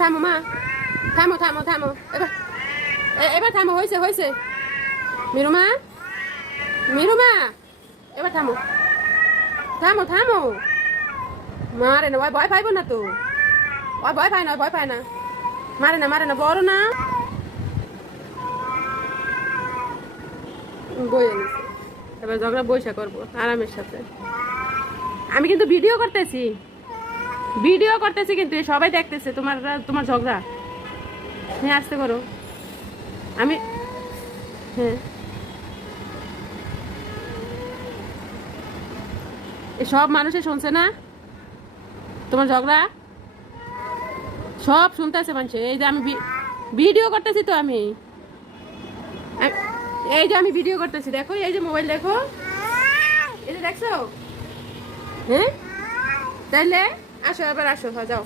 থামো মা, থামো থামো থামো, এবার এবার থামো, হয়েছে হয়েছে। মিরু মা, মিরু মা, এবার থামো, থামো থামো। মারে না, ওই ভয় পাইবো না তো, ওই ভয় পায় না, ভয় পায় না, মারে না মারে না, বড় না বইয়ে নিছে। এবার ঝগড়া বৈশা করবো আরামের সাথে। আমি কিন্তু ভিডিও করতেছি, ভিডিও করতেছি কিন্তু সবাই দেখতেছে তোমার তোমার ঝগড়া। হ্যাঁ আসতে করো, আমি হ্যাঁ সব মানুষে শুনছে না তোমার ঝগড়া, সব শুনতেছে মানুষ। এই যে আমি ভিডিও করতেছি তো আমি, এই যে আমি ভিডিও করতেছি, দেখো এই যে মোবাইল দেখো, এই যে দেখছো। হ্যাঁ তাইলে আসো, এবার আসো, যাও।